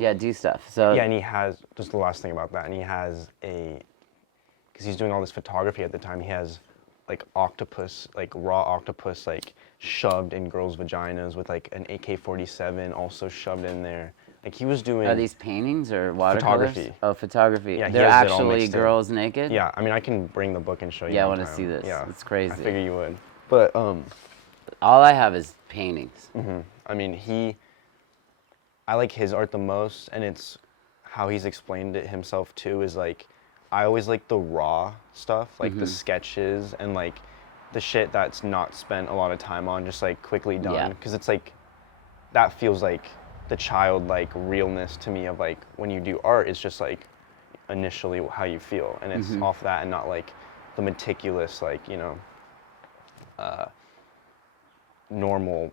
Yeah, do stuff. So Yeah, and he has, just the last thing about that, and he has because he's doing all this photography at the time, he has like octopus, like raw octopus, like shoved in girls' vaginas with like an AK-47 also shoved in there. Like he was doing. Are these paintings or watercolors? Photography. Oh, photography. Yeah, he They're has it all actually mixed in. girls naked? Yeah, I mean, I can bring the book and show you. Yeah, I one want to time. see this. Yeah, It's crazy. I figure you would. But all I have is paintings. I mean, I like his art the most, and it's how he's explained it himself too. Is like, I always like the raw stuff, like the sketches and like the shit that's not spent a lot of time on, just like quickly done. Yeah. Because it's like, that feels like the childlike realness to me of like when you do art, it's just like initially how you feel, and it's off that and not like the meticulous, like, you know, normal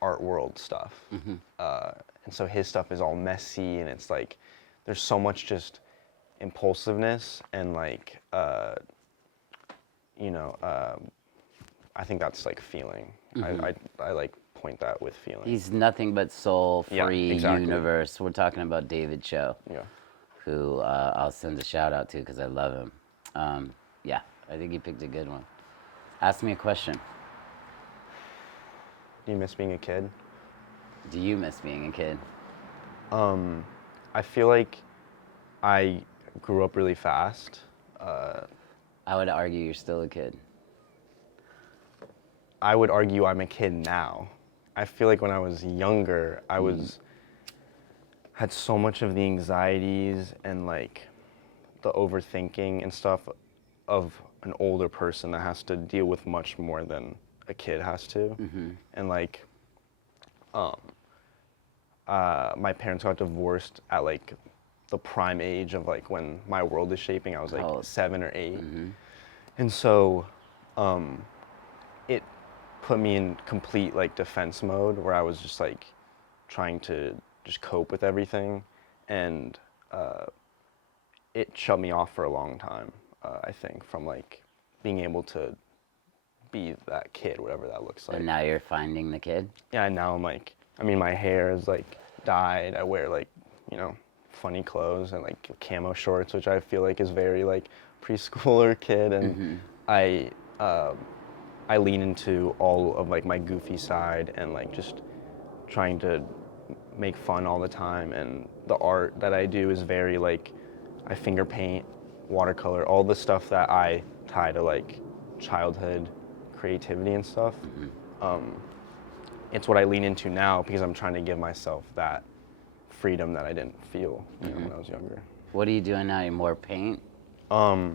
art world stuff. And so his stuff is all messy, and it's like there's so much just impulsiveness and like you know, I think that's like feeling. I like point that with feeling. He's nothing but soul-free Yeah, exactly. universe. We're talking about David Cho, Yeah. who I'll send a shout out to because I love him. Yeah, I think he picked a good one. Ask me a question. Do you miss being a kid? Do you miss being a kid? I feel like I grew up really fast. I would argue you're still a kid. I would argue I'm a kid now. I feel like when I was younger, I had so much of the anxieties and like the overthinking and stuff of an older person that has to deal with much more than a kid has to. And like, my parents got divorced at like the prime age of like when my world is shaping. I was like 7 or 8. And so it put me in complete like defense mode where I was just like trying to just cope with everything, and it shut me off for a long time, I think, from like being able to be that kid, whatever that looks like. And now you're finding the kid? Yeah, and now I'm like, I mean, my hair is like dyed. I wear like, you know, funny clothes and like camo shorts, which I feel like is very like preschooler kid. And I lean into all of like my goofy side and like just trying to make fun all the time. And the art that I do is very like, I finger paint, watercolor, all the stuff that I tie to like childhood creativity and stuff. It's what I lean into now because I'm trying to give myself that freedom that I didn't feel, you know, when I was younger. What are you doing now? You more paint? I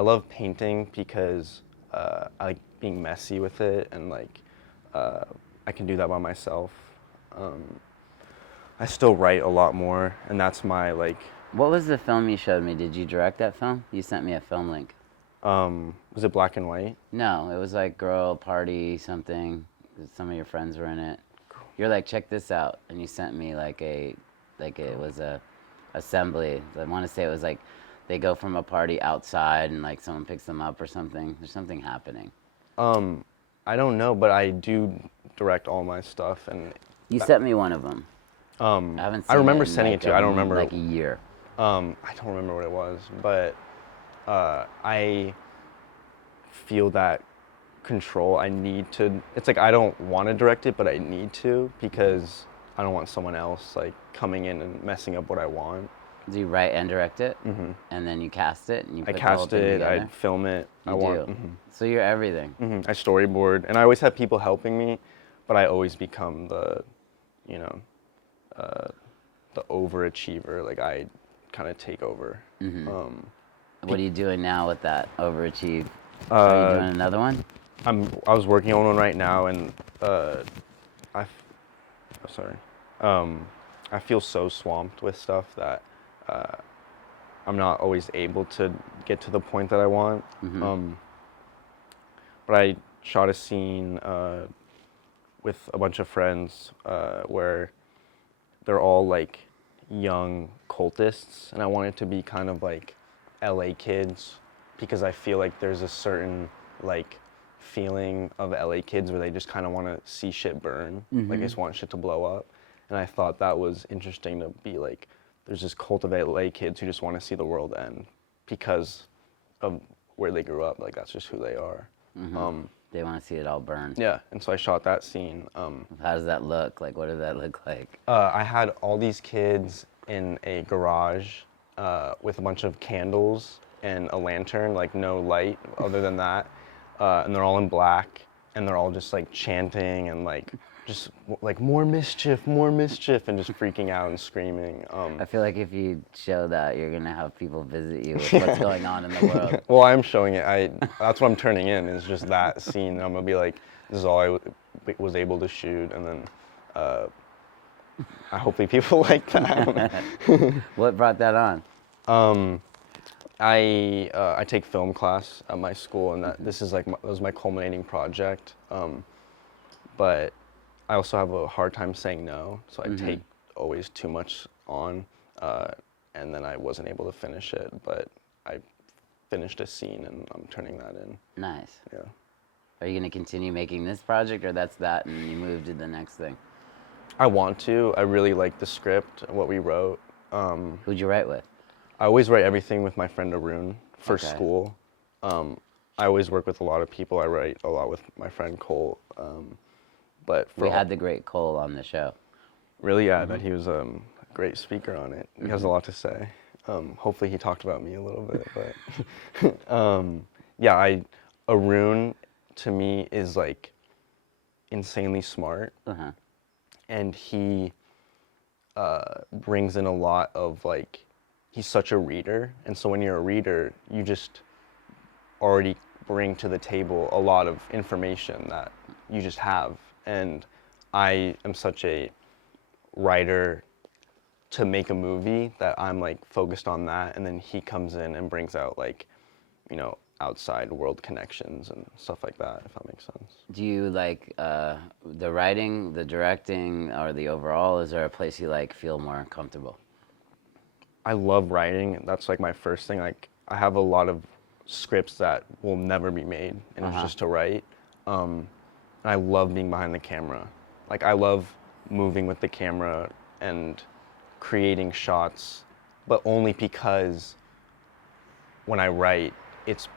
love painting because I like being messy with it, and like I can do that by myself. I still write a lot more, and that's my like. What was the film you showed me? Did you direct that film? You sent me a film link. Was it black and white? No, it was like girl party something. Some of your friends were in it. You're like, check this out, and you sent me like it was a assembly. I want to say it was like they go from a party outside and like someone picks them up or something. There's something happening. I don't know, but I do direct all my stuff, and you sent me one of them. I haven't seen I remember it in sending like it to you. I don't remember like a year. I don't remember what it was, but I feel that control. I need to. It's like I don't want to direct it, but I need to because I don't want someone else like coming in and messing up what I want. Do you write and direct it, and then you cast it, and you put I the whole cast thing it. together? I film it. You I do. want. So you're everything. I storyboard, and I always have people helping me, but I always become the, you know, the overachiever. Like I kind of take over. What are you doing now with that overachieve? Are you doing another one? I was working on one right now, and I feel so swamped with stuff that I'm not always able to get to the point that I want. But I shot a scene with a bunch of friends where they're all like young cultists, and I want it to be kind of like LA kids, because I feel like there's a certain like feeling of LA kids where they just kind of want to see shit burn, like they just want shit to blow up. and I thought that was interesting to be like, there's just cultivate LA kids who just want to see the world end because of where they grew up. Like, that's just who they are. They want to see it all burn. Yeah, and so I shot that scene. How does that look? Like, what does that look like? I had all these kids in a garage with a bunch of candles and a lantern, like no light other than that, and they're all in black, and they're all just like chanting and like just like more mischief, and just freaking out and screaming. I feel like if you show that, you're gonna have people visit you with what's going on in the world. Well, I'm showing it. That's what I'm turning in, is just that scene. I'm gonna be like, this is all I was able to shoot, and then hopefully people like that. What brought that on? I take film class at my school, and this is like that was my culminating project. But I also have a hard time saying no, so I take always too much on, and then I wasn't able to finish it. But I finished a scene, and I'm turning that in. Nice. Yeah. Are you gonna continue making this project, or that's that, and you move to the next thing? I want to. I really like the script and what we wrote. Who'd you write with? I always write everything with my friend Arun for Okay. school. I always work with a lot of people. I write a lot with my friend Cole. But We had the great Cole on the show. really, yeah, that he was a great speaker on it. He has a lot to say. Hopefully he talked about me a little bit, but yeah, Arun to me is like insanely smart, and he brings in a lot of like, he's such a reader, and so when you're a reader, you just already bring to the table a lot of information that you just have. And I am such a writer to make a movie that I'm like focused on that, and then he comes in and brings out like, you know, outside world connections and stuff like that, if that makes sense. Do you like the writing, the directing, or the overall? Is there a place you like feel more comfortable? I love writing. That's like my first thing. Like, I have a lot of scripts that will never be made, and it's just to write. And I love being behind the camera. Like, I love moving with the camera and creating shots, but only because when I write, it's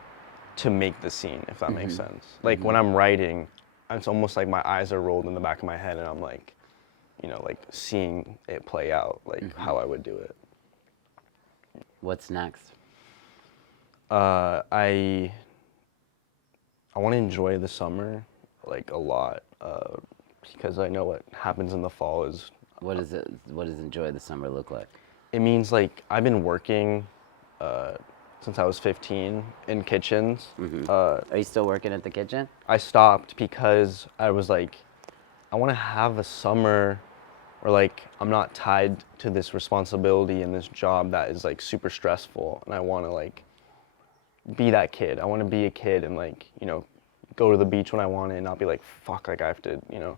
to make the scene, if that makes sense. Like, when I'm writing, it's almost like my eyes are rolled in the back of my head, and I'm like, you know, like seeing it play out, like how I would do it. What's next? I want to enjoy the summer, like, a lot, because I know what happens in the fall is. What does enjoy the summer look like? It means like I've been working since I was 15 in kitchens. Are you still working at the kitchen? I stopped because I was like, I want to have a summer where like I'm not tied to this responsibility and this job that is like super stressful, and I want to like be that kid. I want to be a kid and like, you know, go to the beach when I want it and not be like, fuck, like I have to, you know,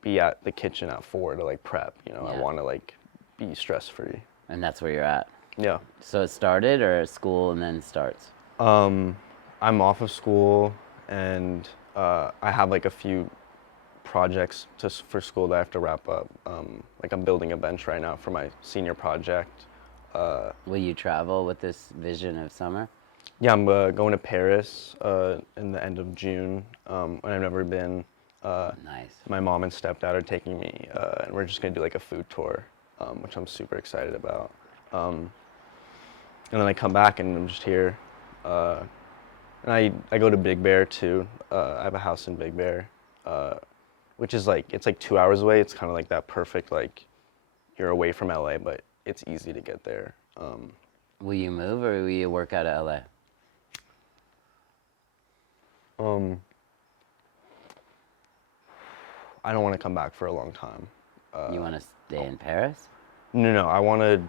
be at the kitchen at 4 to like prep, you know. I want to like be stress free. And that's where you're at. Yeah. So it started, or school and then starts? I'm off of school, and I have like a few projects for school that I have to wrap up. Like, I'm building a bench right now for my senior project. Will you travel with this vision of summer? Yeah, I'm going to Paris in the end of June, and I've never been. Nice. My mom and stepdad are taking me, and we're just gonna do like a food tour, which I'm super excited about. And then I come back and I'm just here. And I go to Big Bear too. I have a house in Big Bear, which is like, it's like 2 hours away. It's kind of like that perfect, like, you're away from LA, but it's easy to get there. Will you move, or will you work out of LA? I don't want to come back for a long time. You want to stay in Paris? No, I want to,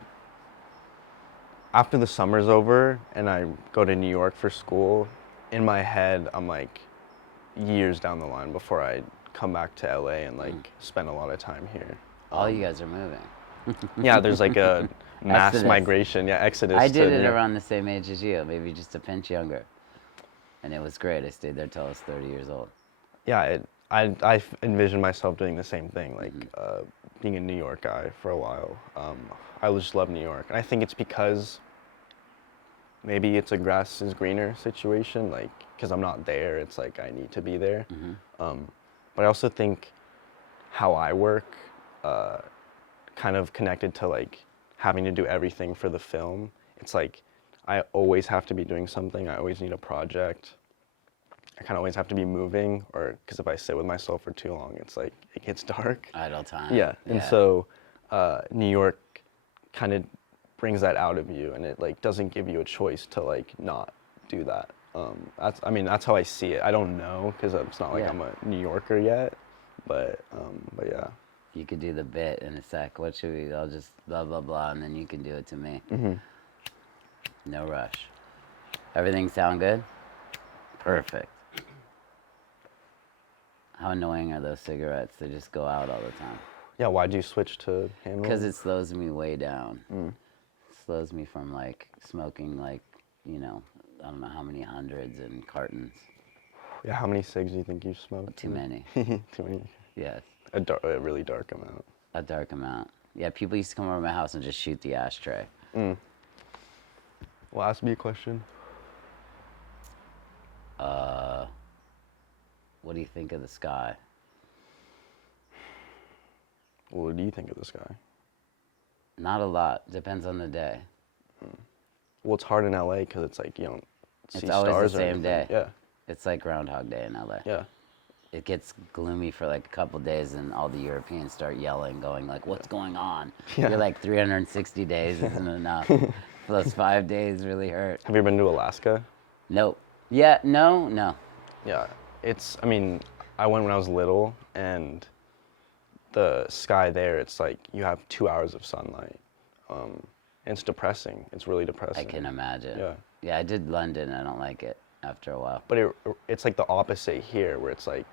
after the summer's over and I go to New York for school, in my head, I'm like years down the line before I come back to LA and like spend a lot of time here. All you guys are moving. Yeah, there's like a mass Exodus. migration. Yeah, exodus. I did to it New York. around the same age as you, maybe just a pinch younger. And it was great. I stayed there till I was 30 years old. Yeah, I envision myself doing the same thing, like being a New York guy for a while. I just love New York, and I think it's because maybe it's a grass is greener situation, like because I'm not there, it's like I need to be there. But I also think how I work kind of connected to like having to do everything for the film. It's like I always have to be doing something. I always need a project. I kind of always have to be moving, or because if I sit with myself for too long, it's like it gets dark. Idle time. Yeah, and so New York kind of brings that out of you, and it like doesn't give you a choice to like not do that. That's how I see it. I don't know because it's not like I'm a New Yorker yet, but yeah. You could do the bit in a sec. What should we? I'll just blah blah blah, and then you can do it to me. No rush. Everything sound good? Perfect. How annoying are those cigarettes? They just go out all the time. Yeah, why'd you switch to handle? Because it slows me way down. Slows me from like smoking like, I don't know how many hundreds and cartons. Yeah, how many cigs do you think you smoked? Too many. Too many. Yes. A really dark amount. A dark amount. Yeah, people used to come over my house and just shoot the ashtray. Well, ask me a question. What do you think of the sky? What do you think of the sky? Not a lot. Depends on the day. Well, it's hard in LA because it's like you don't see It's always stars the or same anything. day. Yeah. It's like Groundhog Day in LA. Yeah. It gets gloomy for like a couple days, and all the Europeans start yelling, going like, "What's going on?" Yeah. You're like 360 days isn't enough. Those 5 days really hurt. Have you been to Alaska? Nope. Yeah. No. Yeah. I went when I was little, and the sky there, it's like you have 2 hours of sunlight. And it's depressing. It's really depressing. I can imagine. Yeah. Yeah, I did London. I don't like it after a while. But it's like the opposite here, where it's like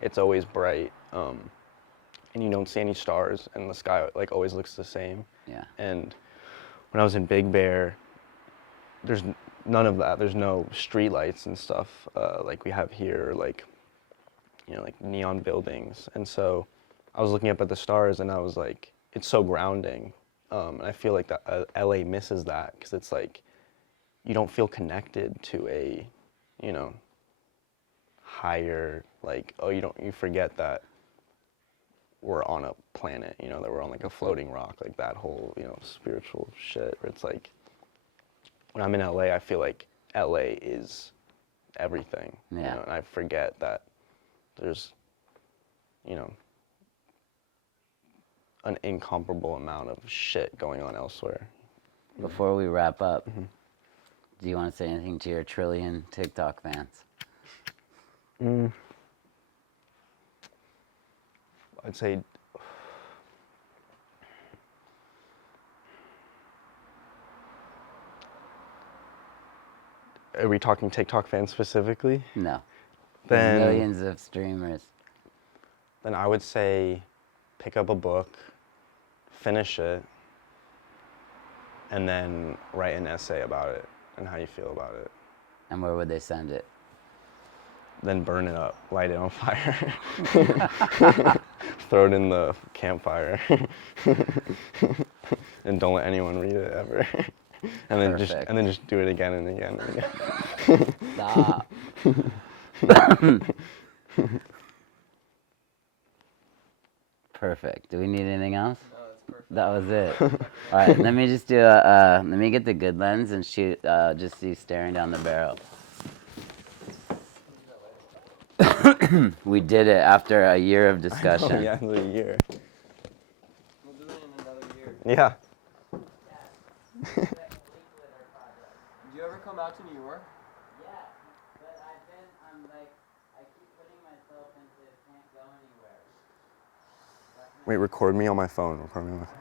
it's always bright, and you don't see any stars, and the sky like always looks the same. Yeah. And when I was in Big Bear, there's none of that. There's no street lights and stuff like we have here, like like neon buildings. And so I was looking up at the stars, and I was like, it's so grounding. And I feel like that LA misses that because it's like you don't feel connected to a higher, like, you forget that we're on a planet, that we're on like a floating rock, like that whole, spiritual shit where it's like, when I'm in LA, I feel like LA is everything, Yeah. And I forget that there's, an incomparable amount of shit going on elsewhere. Before we wrap up, do you want to say anything to your trillion TikTok fans? I'd say are we talking TikTok fans specifically? No. Then There's millions of streamers. Then I would say pick up a book, finish it, and then write an essay about it and how you feel about it. And where would they send it? Then burn it up, light it on fire, throw it in the campfire, and don't let anyone read it ever. And then just do it again and again and again. Stop. Perfect. Do we need anything else? No, that's perfect. That was it. All right, let me just do let me get the good lens and shoot, just see staring down the barrel. We did it after a year of discussion. Oh, yeah, it was a year. We'll do it in another year. Yeah. Did you ever come out to New York? Yeah, but I keep putting myself into can't go anywhere. Wait, record me on my phone. Record me on my phone.